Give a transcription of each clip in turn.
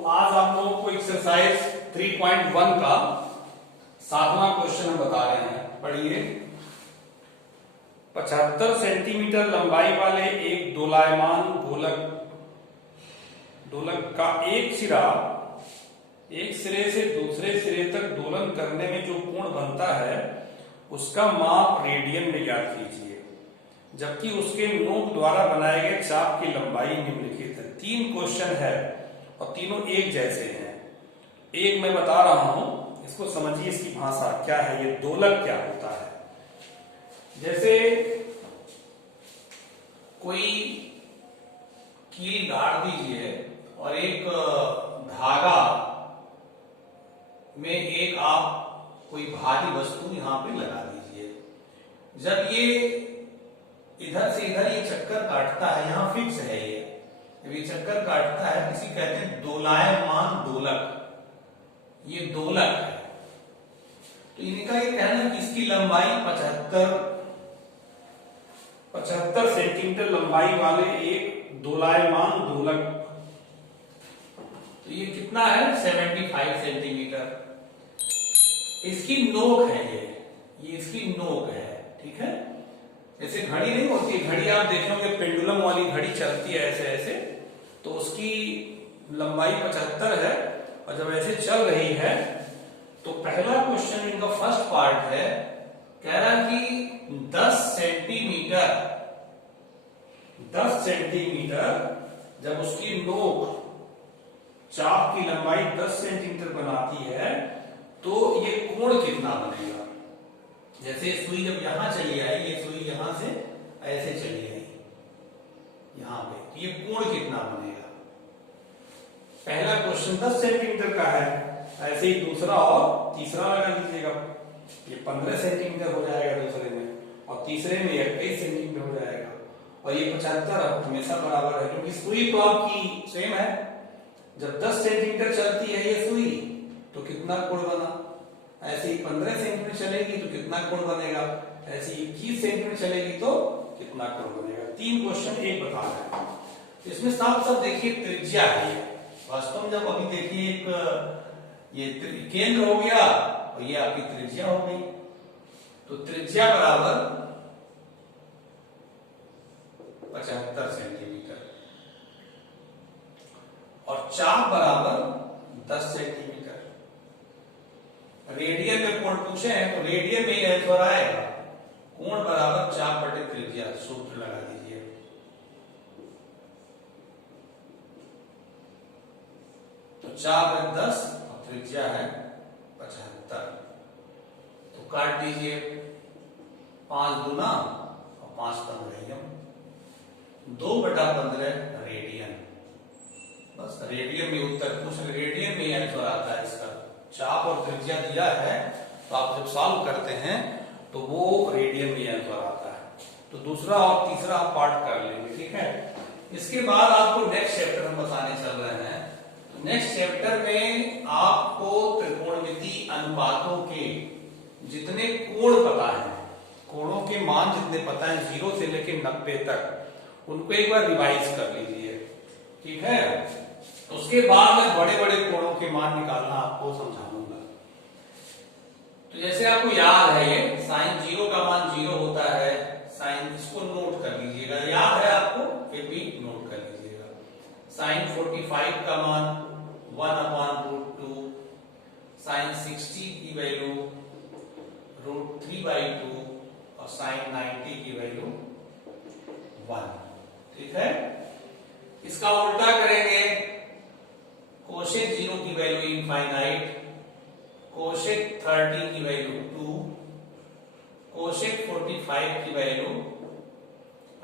आज आप लोगों को एक्सरसाइज 3.1 का 7वां क्वेश्चन हम बता रहे हैं। पढ़िए। 75 सेंटीमीटर लंबाई वाले एक दोलायमान दोलक का एक सिरा एक सिरे से दूसरे सिरे तक दोलन करने में जो कोण बनता है उसका माप रेडियन में ज्ञात कीजिए, जबकि उसके नोक द्वारा बनाए गए चाप की लंबाई निम्नलिखित है। 3 क्वेश्चन है और तीनों एक जैसे हैं। एक मैं बता रहा हूं, इसको समझिए, इसकी भाषा क्या है, ये दोलक क्या होता है। जैसे कोई कील गाड़ दीजिए और एक धागा में एक आप कोई भारी वस्तु यहां पे लगा दीजिए। जब ये इधर से इधर ये चक्कर काटता है, यहां फिक्स है ये, जब ये चक्कर काटता है, इसी कहते हैं दोलायमान दोलक, ये दोलक है। तो इनका ये कहना है कि इसकी लंबाई 75 सेंटीमीटर लंबाई वाले एक दोलायमान दोलक, तो ये कितना है 75 सेंटीमीटर। इसकी नोक है ये इसकी नोक है, ठीक है। जैसे घड़ी नहीं होती, घड़ी आप देखोगे पेंडुलम वाली घड़ी चलती है ऐसे ऐसे, तो उसकी लंबाई 75 है और जब ऐसे चल रही है तो पहला क्वेश्चन इनका फर्स्ट पार्ट है, कह रहा कि 10 सेंटीमीटर जब उसकी नोक चाप की लंबाई 10 सेंटीमीटर बनाती है तो ये कोण कितना बनेगा। जैसे सुई जब यहां चली आई, ये सुई यहां से ऐसे चली आई यहां पे, तो ये कोण कितना बनेगा। पहला क्वेश्चन 10 सेंटीमीटर का है, ऐसे ही दूसरा और तीसरा लगा दीजिएगा, ये 15 सेंटीमीटर हो जाएगा दूसरे में, और तीसरे में 21 सेंटीमीटर हो जाएगा, और ये 75 हमेशा बराबर है क्योंकि सुई तो आपकी सेम है। जब 10 सेंटीमीटर चलती है ये सुई तो कितना कोण बना, ऐसे ही 15 सेंटीमीटर चलेगी तो कितना कोण बनेगा, ऐसे ही 21 सेंटीमीटर चलेगी तो कितना कोण बनेगा। 3 क्वेश्चन एक बता रहे हैं। इसमें साफ साफ देखिए त्रिज्या है, वास्तव में जब अभी देखिए एक ये केंद्र हो गया और ये आपकी त्रिज्या हो गई, तो त्रिज्या बराबर 75 सेंटीमीटर और चाप बराबर 10 सेंटीमीटर। रेडियन में कोण पूछे हैं तो रेडियन में ही आंसर आएगा, कोण बराबर चाप बटे त्रिज्या, सूत्र लगा दीजिए। तो चाप है 10 और त्रिज्या है 75, तो काट दीजिए 5 दूना और 5 15 2/15 रेडियन। बस रेडियन में उत्तर पूछ, रेडियन में आंसर आता है इसका। चाप और त्रिज्या दिया है तो आप जब सॉल्व करते हैं तो वो रेडियन में आंसर आता है। तो दूसरा और तीसरा आप पार्ट कर लेंगे, ठीक है। इसके बाद आपको नेक्स्ट चैप्टर हम बताने चल रहे हैं। तो नेक्स्ट चैप्टर में आपको त्रिकोणमिति अनुपातों के जितने कोण पता है, कोणों के मान जितने पता है 0 से लेकर 90 तक, उनको एक बार रिवाइज कर लीजिए, ठीक है। उसके बाद मैं बड़े बड़े कोणों के मान निकालना आपको समझाऊंगा। तो जैसे आपको याद है ये साइन 0 का मान 0 होता है, साइन, इसको नोट कर लीजिएगा, याद है आपको, फिर भी नोट कर लीजिएगा। साइन 45 का मान 1/√2, साइन 60 की वैल्यू √3/2 और साइन 90 की वैल्यू 1, ठीक है। इसका उल्टा करेंगे, कोशेक 0 की वैल्यू इनफाइनाइट, कोशेक 30 की वैल्यू 2, कोशेक 45 की वैल्यू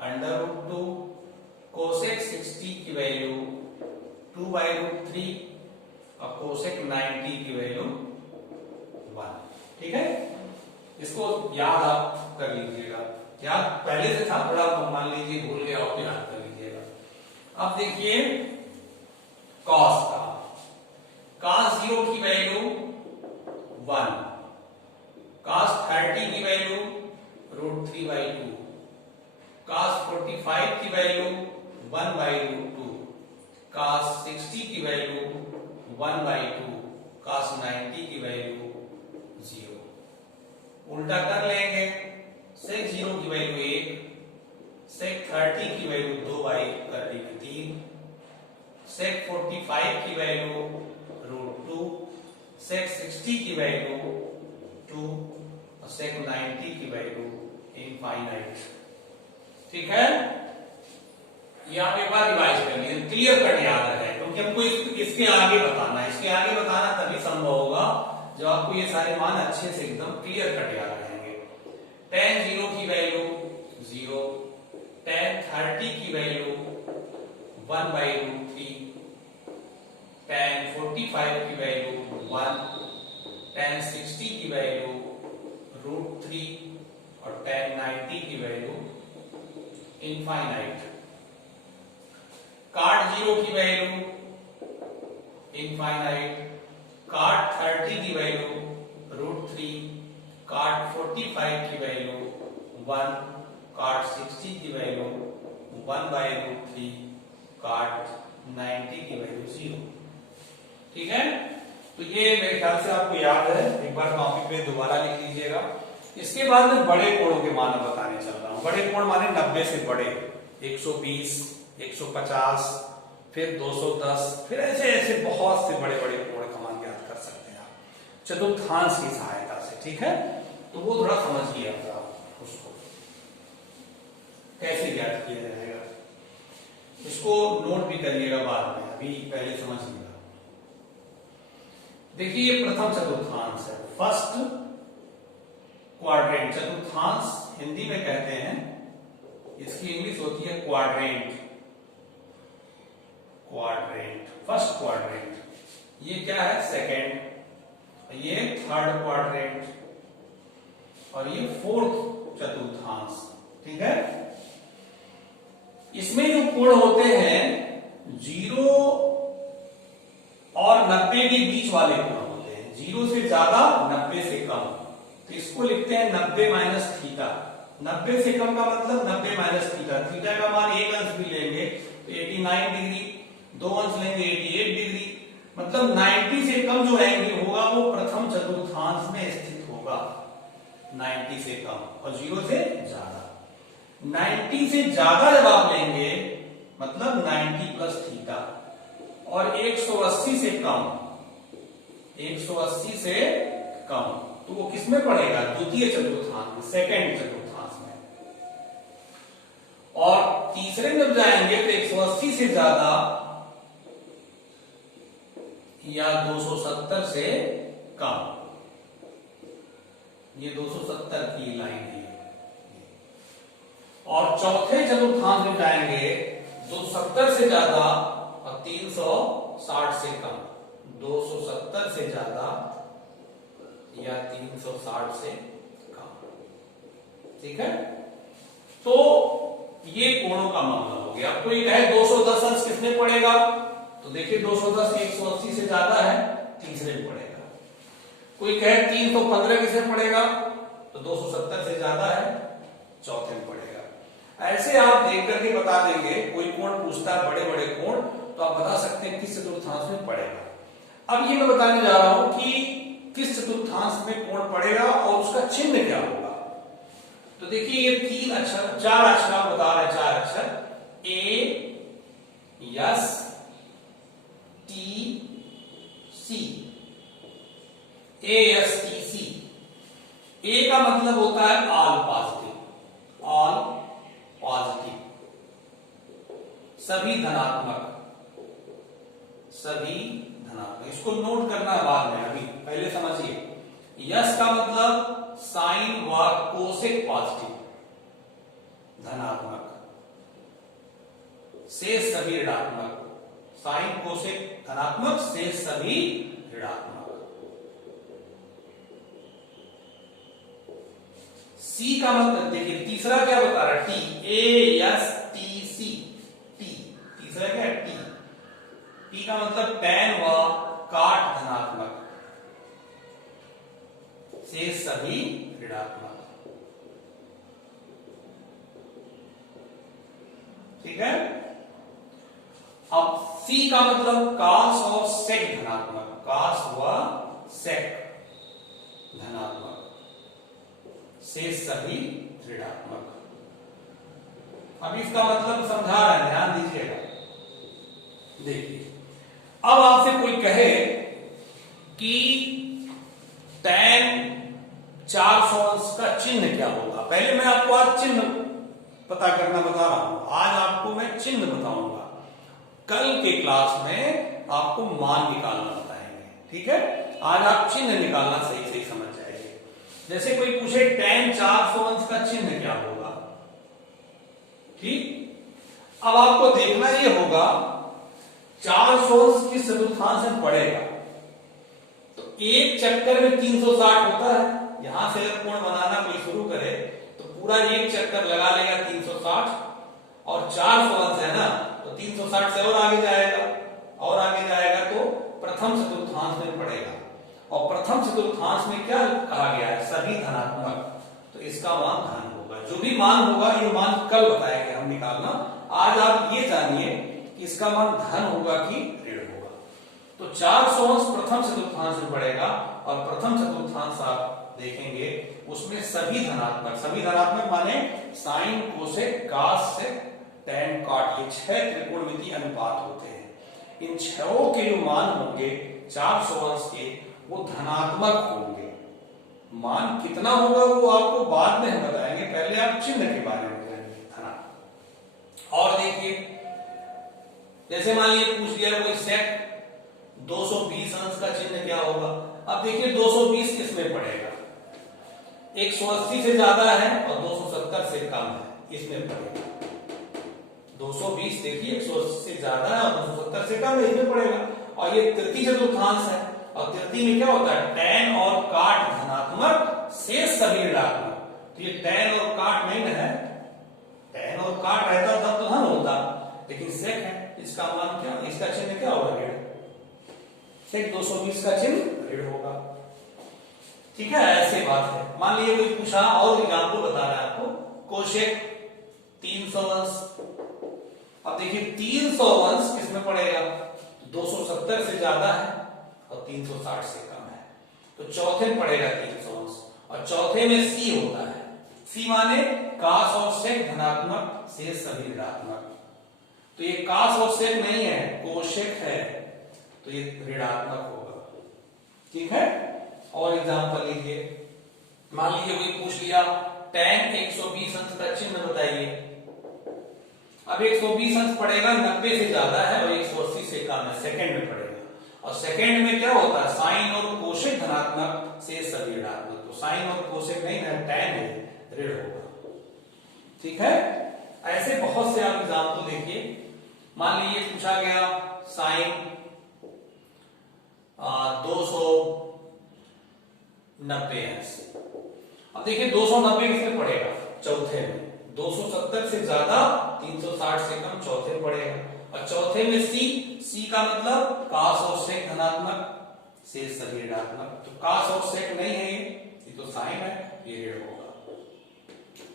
√2, कोशेक 60 की वैल्यू 2/√3 और कोशेक 90 की वैल्यू 1, ठीक है। इसको याद आप कर लीजिएगा, याद पहले से था, थोड़ा मान लीजिए भूल गया और याद कर लीजिएगा। अब देखिए कॉस का, cos 0 की वैल्यू 1, cos 30 की वैल्यू √3/2, cos 45 की वैल्यू 1/√2, cos 60 की वैल्यू 1/2 cos 90 की वैल्यू 0। उल्टा कर लेंगे, sec 0 की वैल्यू 1, sec 30 की वैल्यू 2/1 कर दी 3, sec 45 की वैल्यू √2, sec 60 की वैल्यू 2 और sec 90 की वैल्यू इनफाइनाइट। ठीक है, ये आप एक बार रिवाइज कर लीजिए, क्लियर कट याद रहे, क्योंकि हमको इसके आगे बताना है। इसके आगे बताना तभी संभव होगा जब आपको ये सारे मान अच्छे से एकदम क्लियर कट याद रहेंगे। tan 0 की वैल्यू 0, tan 30 की वैल्यू 1/√3, tan 45 की वैल्यू 1, tan 60 की वैल्यू √3 और tan 90 की वैल्यू इनफाइनाइट। cot 0 की वैल्यू इनफाइनाइट, cot 30 की वैल्यू √3, cot 45 की वैल्यू 1, cot 60 की वैल्यू 1/√3, cot 90 की वैल्यू 0। ठीक है, तो ये मेरे ख्याल से आपको याद है, एक बार कॉपी पे दोबारा लिख लीजिएगा। इसके बाद में बड़े कोणों के मान बताने चल रहा हूं। बड़े कोण माने 90 से बड़े, 120, 150, फिर 210, फिर ऐसे ऐसे बहुत से बड़े बड़े कोण का मान ज्ञात कर सकते हैं आप चतुर्थांश की सहायता से। ठीक है, तो वो थोड़ा समझिए आप उसको कैसे ज्ञात किया जाएगा, इसको नोट भी करिएगा बाद में, अभी पहले समझ लिया। देखिए ये प्रथम चतुर्थांश है, फर्स्ट क्वाड्रेंट। चतुर्थांश हिंदी में कहते हैं, इसकी इंग्लिश होती है क्वाड्रेंट। Quadrant, first quadrant. ये क्या है? सेकंड। ये थर्ड क्वाड्रेंट और ये फोर्थ चतुर्थांश। ठीक है, इसमें जो कोण होते हैं 0 और 90 के बीच वाले कोण होते हैं, 0 से ज्यादा 90 से कम, तो इसको लिखते हैं 90 माइनस थीटा। 90 से कम का मतलब 90 माइनस थीटा। थीटा का मान एक अंश भी लेंगे तो 89 डिग्री, दो अंश लेंगे 88 डिग्री, मतलब 90 से कम जो एंगल होगा वो प्रथम चतुर्थांश में स्थित होगा। 90 से कम और 0 से ज्यादा। 90 से ज्यादा जब आप लेंगे मतलब 90 प्लस थीटा, और 180 से कम, 180 से कम, तो वो किसमें पड़ेगा? द्वितीय चतुर्थांश में, सेकंड चतुर्थांश में। और तीसरे में जब जाएंगे तो 180 से ज्यादा या 270 से कम। ये 270 की लाइन है। और चौथे चतुर्थांश में जाएंगे 270 से ज्यादा और 360 से कम। 270 से ज्यादा या 360 से कम। ठीक है, तो ये कोणों का मामला हो गया। कोई कहे 210 अंश किसमें पड़ेगा, तो देखिए 210 180 से ज्यादा है, तीसरे में पड़ेगा। कोई कहे 315 किसमें पड़ेगा, तो 270 से ज्यादा है, चौथे में पड़ेगा। ऐसे आप देख करके बता देंगे। कोई कोण पूछता है बड़े बड़े कोण, तो आप बता सकते हैं किस चतुर्थांश में पड़ेगा। अब ये मैं बताने जा रहा हूं कि किस चतुर्थांश में कोण पड़ेगा और उसका चिन्ह क्या होगा। तो देखिए ये 3 अक्षर, 4 अक्षर आप बता रहे हैं, 4 अक्षर A S T C. A S T C. A का मतलब होता है ऑल पॉजिटिव, ऑल पॉजिटिव, सभी धनात्मक, सभी धनात्मक। इसको नोट करना है बाद में, अभी पहले समझिए। यस का मतलब साइन व कोसेक पॉजिटिव, धनात्मक, शेष सभी ऋणात्मक। साइन कोसेक धनात्मक, शेष सभी ऋणात्मक। सी का मतलब देखिए तीसरा क्या बता रहा है, T, A S T C, T. तीसरा क्या है? टी। टी का मतलब टैन व काट धनात्मक, शेष सभी ऋणात्मक। ठीक है, अब सी का मतलब कास और सेक धनात्मक, कास व सेक धनात्मक, शेष सभी ऋणात्मक। अब इसका मतलब समझा रहे हैं, ध्यान दीजिएगा। देखिए, अब आपसे कोई कहे कि tan 400 अंश का चिन्ह क्या होगा। पहले मैं आपको आज चिन्ह पता करना बता रहा हूं, आज आपको मैं चिन्ह बताऊंगा, कल के क्लास में आपको मान निकालना बताएंगे, ठीक है। आज आप चिन्ह निकालना सही सही समझ जाएंगे। जैसे कोई पूछे tan 400 अंश का चिन्ह क्या होगा, ठीक। अब आपको देखना ये होगा 400 अंश किस चतुर्थांश में पड़ेगा। तो एक चक्कर में 360 होता है, यहां से अगर कोण बनाना कोई शुरू करे तो पूरा एक चक्कर लगा लेगा 360, और 400 अंश है ना, तो 360 से और आगे जाएगा, और आगे जाएगा तो प्रथम चतुर्थांश में पड़ेगा। और प्रथम चतुर्थांश में क्या कहा गया है, सभी धनात्मक, तो इसका मान धन होगा। जो भी मान होगा ये मान कल बताएंगे हम निकालना। आज आप ये जानिए कि इसका मान धन होगा कि ऋण होगा। तो 400 अंश प्रथम चतुर्थांश में पड़ेगा, और प्रथम चतुर्थांश आप देखेंगे उसमें सभी धनात्मक माने साइन, कोसेक, कास, सेक, टैन, कॉट, ये 6 त्रिकोणमितीय अनुपात होते हैं। इन 6 के जो मान होंगे 400 अंश के, वो धनात्मक होंगे। मान कितना होगा वो आपको बाद में हम बताएंगे, पहले आप चिन्ह के बारे में जानिए, धनात्मक। और देखिए, जैसे मान लीजिए पूछ लिया कोई सेक 220 अंश का चिन्ह क्या होगा। अब देखिए 220 किसमें पड़ेगा, 180 से ज्यादा है और 270 से कम है, इसमें पड़ेगा। 220 देखिए 180 से ज्यादा है और 270 से कम है, इसमें पड़ेगा। और ये तृतीय चतुर्थांश है, और तृतीय में क्या होता है, टैन और काट धनात्मक, शेष सभी ऋणात्मक। तो ये टैन और काट नहीं है, टैन और काट रहता तब तो धन होता, लेकिन सेक है, इसका मान क्या, इसका चिन्ह क्या होगा, ऋण। सेक 220 का चिन्ह ऋण होगा, ठीक है। ऐसे बात है। मान लीजिए कोई पूछा, और एग्जाम्पल बता रहा है आपको, कोशेक 300 अंश। अब देखिए 300 अंश किसमें पड़ेगा, 270 से ज्यादा है और 360 से कम है, तो चौथे में पड़ेगा 300 अंश। और चौथे में सी होता है, सी माने कास और सेक धनात्मक, शेष सभी ऋणात्मक। तो ये कास और सेक नहीं है, कोशेक है, तो ये ऋणात्मक होगा, ठीक है। और एग्जाम्पल लीजिए, मान लीजिए कोई पूछ लिया tan 120 अंश का चिन्ह बताइए। अब 120 अंश पड़ेगा 90 से ज्यादा है और 180 से कम है, सेकंड में पड़ेगा। और सेकंड में क्या होता है, साइन और कोशेक धनात्मक, शेष सभी ऋणात्मक। तो साइन और कोशेक नहीं है, tan है, ऋण होगा, ठीक है। ऐसे बहुत से आप एग्जाम्पल देखिए। मान लीजिए पूछा गया साइन 290 अंश। अब देखिए 290 किसमें पड़ेगा, चौथे में। 270 से ज्यादा, 360 से कम, चौथे में पड़ेगा। और चौथे में सी का मतलब कास और सेक धनात्मक, शेष सभी ऋणात्मक। तो कास और सेक नहीं है, ये तो साइन है, ये ऋण होगा।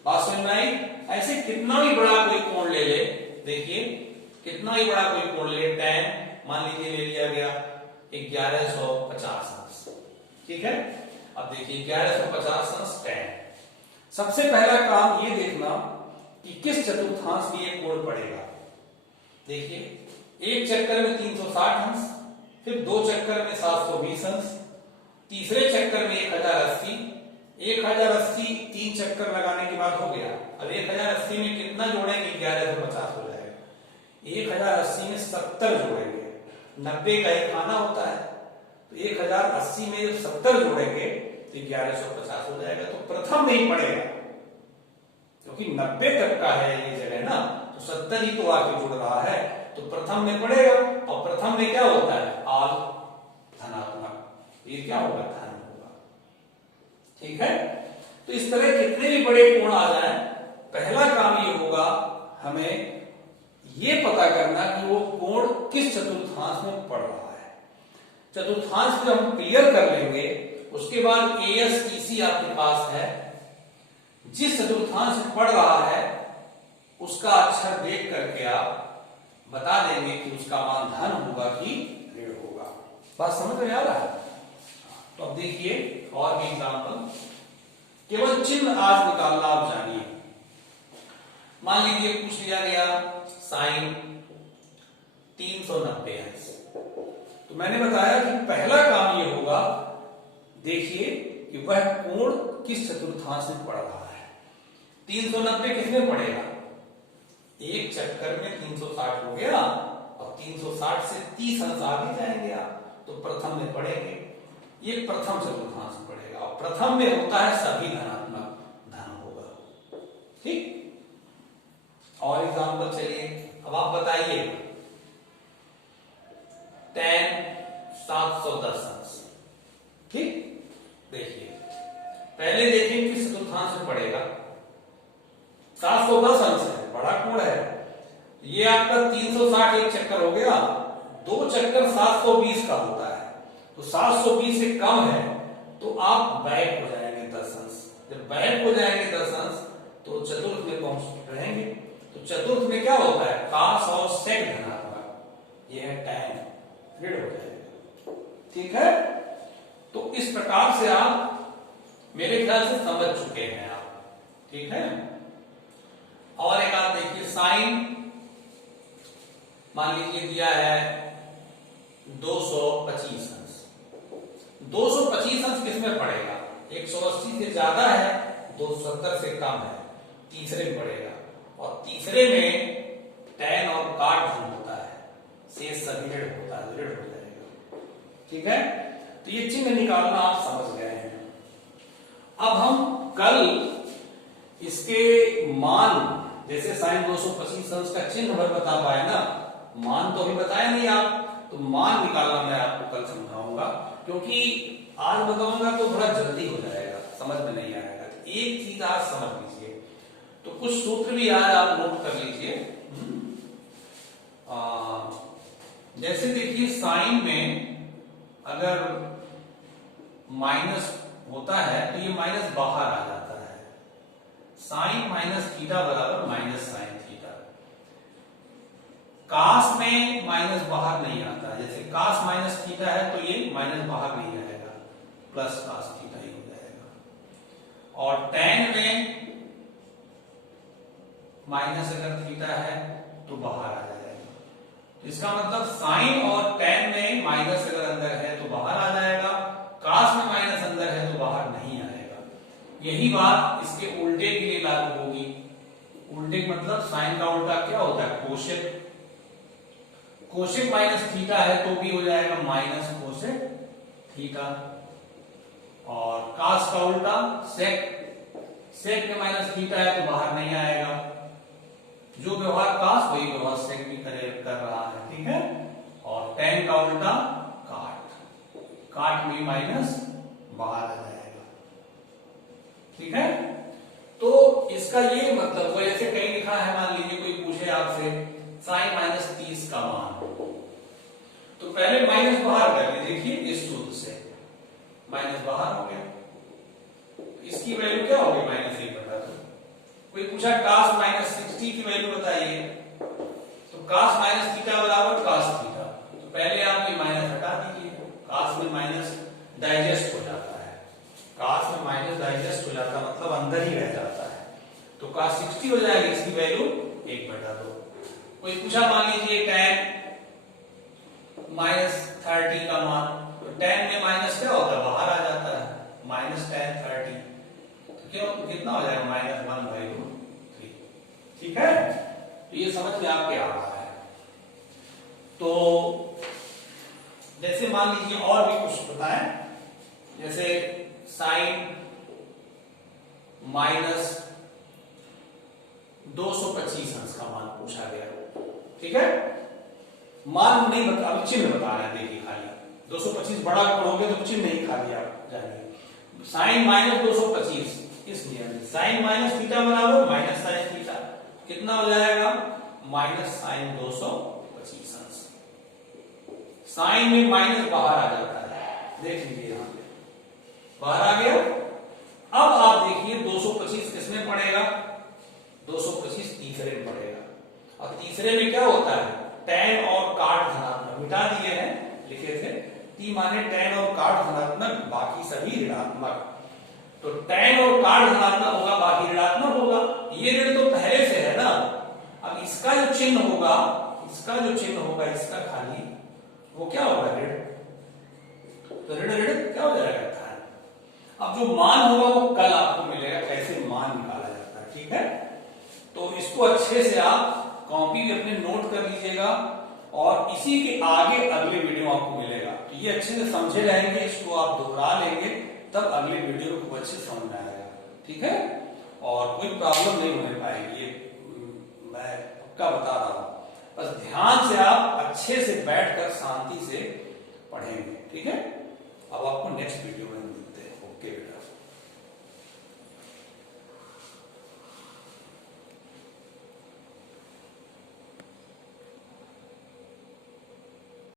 बात समझ में आई। ऐसे कितना भी बड़ा कोई कोण ले ले, देखिए कितना ही बड़ा कोई कोण ले, tan मान लीजिए ले लिया गया 1150 अंश, ठीक है। अब देखिए 1150 अंश tan। सबसे पहला काम ये देखना कि किस चतुर्थांश में ये कोण पड़ेगा। देखिए एक चक्कर में 360 अंश, फिर 2 चक्कर में 720 अंश, तीसरे चक्कर में 1080, 1080 3 चक्कर लगाने के बाद हो गया। अब 1080 में कितना जोड़ेंगे, 1150 हो जाएगा। 1080 में 70 जोड़ेंगे, 90 का एक खाना होता है, तो 1080 में 70 जोड़ेंगे तो 1150 हो जाएगा। तो प्रथम नहीं पड़ेगा, क्योंकि 90 तक का है ये जगह ना, तो 70 ही तो आके जुड़ रहा है, तो प्रथम में पड़ेगा। और प्रथम में क्या होता है, आल धनात्मक, ये क्या होगा, धन होगा, ठीक है। तो इस तरह कितने भी बड़े कोण आ जाए, पहला काम ये होगा हमें ये पता करना कि वो कोण किस चतुर्थांश में पड़ रहा है। चतुर्थांश को हम क्लियर कर लेंगे, उसके बाद ASTC आपके पास है। जिस चतुर्थांश में पड़ रहा है उसका अक्षर देख करके आप बता देंगे कि उसका मान धन होगा कि ऋण होगा। बात समझ में आ रहा है? तो अब देखिए और भी एग्जाम्पल, केवल चिन्ह आज निकालना आप जानिए। मान लीजिए पूछ लिया गया साइन 390 अंश, तो मैंने बताया कि पहला काम ये होगा, देखिए कि वह कोण किस चतुर्थांश में पड़ रहा है। 390 किसमें पड़ेगा? एक चक्कर में 360 हो गया, और 360 से 30 अंश आगे जाएंगे आप, तो प्रथम में पड़ेंगे। ये प्रथम चतुर्थांश में पड़ेगा, और प्रथम में होता है सभी धनात्मक, धन होगा। ठीक, और एग्जाम्पल चलिए, अब आप बताइए tan 710 अंश। ठीक, देखिए पहले देखिए किस चतुर्थांश में पड़ेगा। 710 अंश है, बड़ा कोण है। ये आपका 360 एक चक्कर हो गया, दो चक्कर 720 का होता है, तो 720 से कम है तो आप बैक हो जाएंगे 10 अंश। जब बैक हो जाएंगे 10 अंश तो चतुर्थ में पहुंच रहेंगे। तो चतुर्थ में क्या होता है? काश और सेक धनात्मक, यह है tan, ऋण हो जाएगा। ठीक है, तो इस प्रकार से आप मेरे ख्याल से समझ चुके हैं आप। ठीक है, और एक आप देखिए साइन, मान लीजिए दिया है 225 अंश। 225 अंश किसमें पड़ेगा? 180 से ज्यादा है, 270 से कम है, तीसरे में पड़ेगा। और तीसरे में tan और काट धन होता है, शेष सभी ऋण होता है, ऋण हो जाएगा। ठीक है, तो ये चिन्ह निकालना आप समझ गए हैं। अब हम कल इसके मान, जैसे साइन 225 अंश का चिन्ह भर बता पाए ना, मान तो अभी बताया नहीं आप, तो मान निकालना मैं आपको कल समझाऊंगा, क्योंकि आज बताऊंगा तो थोड़ा जल्दी हो जाएगा, समझ में नहीं आएगा। तो एक चीज आज समझ लीजिए, तो कुछ सूत्र भी आज आप नोट कर लीजिए। जैसे देखिए साइन में अगर माइनस होता है तो ये माइनस बाहर आ जाता है। साइन माइनस थीटा बराबर माइनस साइन थीटा। कास में माइनस बाहर नहीं आता, जैसे कास माइनस थीटा है तो ये माइनस बाहर नहीं आएगा, प्लस कास थीटा ही हो जाएगा। और tan में माइनस अगर थीटा है तो बाहर आ जाएगा। तो इसका मतलब साइन और tan में माइनस अगर अंदर है तो बाहर आ जाएगा, कास में माइनस अंदर है तो बाहर नहीं आएगा। यही बात इसके उल्टे के लिए लागू होगी। उल्टे मतलब साइन का उल्टा क्या होता है? कोसेक। कोसेक माइनस थीटा है तो भी हो जाएगा माइनस कोसेक थीटा। और कास का उल्टा सेक। सेक में माइनस थीटा है तो बाहर नहीं आएगा। जो व्यवहार कास वही व्यवहार सेक भी कर रहा है। ठीक है, और tan का उल्टा काट। काट में माइनस बाहर आ जाएगा। ठीक है, तो इसका ये मतलब, वो ऐसे कहीं लिखा है, मान लीजिए कोई पूछे आपसे साइन माइनस 30 का मान, तो पहले माइनस बाहर कर लीजिए। देखिए इस सूत्र से माइनस बाहर हो गया, इसकी वैल्यू क्या होगी? -1/2। कोई पूछा कास माइनस 60 की वैल्यू बताइए, तो कास माइनस थीटा बराबर कास थीटा, तो पहले आप ये माइनस हटा दीजिए। कास में माइनस डाइजेस्ट हो जाता है, कास में माइनस डाइजेस्ट हो जाता है मतलब अंदर ही रह जाता है, तो कास 60 हो जाएगी, इसकी वैल्यू 1/2। कोई पूछा मान लीजिए tan -30 का मान, तो tan में माइनस क्या होता है? बाहर आ जाता है, माइनस tan 30, तो क्या कितना हो जाएगा? -1/3। ठीक है, तो ये समझ में आपके आ रहा है। तो जैसे मान लीजिए और भी कुछ बताएं, जैसे साइन -225 अंश का मान पूछा गया। ठीक है, मान नहीं बता, अभी चिन्ह बता रहे हैं। देखिए खाली 225 बड़ा कोण हो गया तो चिन्ह नहीं, खाली आप जानिए। साइन -225 इस नियम से साइन माइनस थीटा बराबर माइनस साइन थीटा, कितना हो जाएगा? माइनस साइन 225 अंश। साइन में माइनस बाहर आ जाता है, देख लीजिए यहां पे बाहर आ गया। अब आप देखिए 225 किसमें पड़ेगा? 225 तीसरे में पड़ेगा, और तीसरे में क्या होता है? tan और cot धनात्मक, मिटा दिए हैं, लिखे थे t माने tan और cot धनात्मक, बाकी सभी ऋणात्मक। तो tan और cot धनात्मक होगा, बाकी ऋणात्मक होगा। ये ऋण तो पहले से है ना, अब इसका जो चिन्ह होगा, इसका खाली वो क्या होगा, ऋण। तो ऋण ऋण क्या हो जाएगा, धन। अब जो मान होगा वो कल आपको मिलेगा, कैसे मान निकाला जाता है, ठीक है। तो इसको अच्छे से आप कॉपी पे अपने नोट कर लीजिएगा, और इसी के आगे अगले वीडियो आपको मिलेगा। तो ये अच्छे से समझे रहेंगे, इसको आप दोहरा लेंगे, तब अगले वीडियो को अच्छे से समझ में आएगा, ठीक है। और कोई प्रॉब्लम नहीं होने पाएगी, ये मैं पक्का बता रहा हूं। बस ध्यान से आप अच्छे से बैठकर शांति से पढ़ेंगे, ठीक है। अब आपको नेक्स्ट वीडियो में मिलते हैं, ओके बेटा।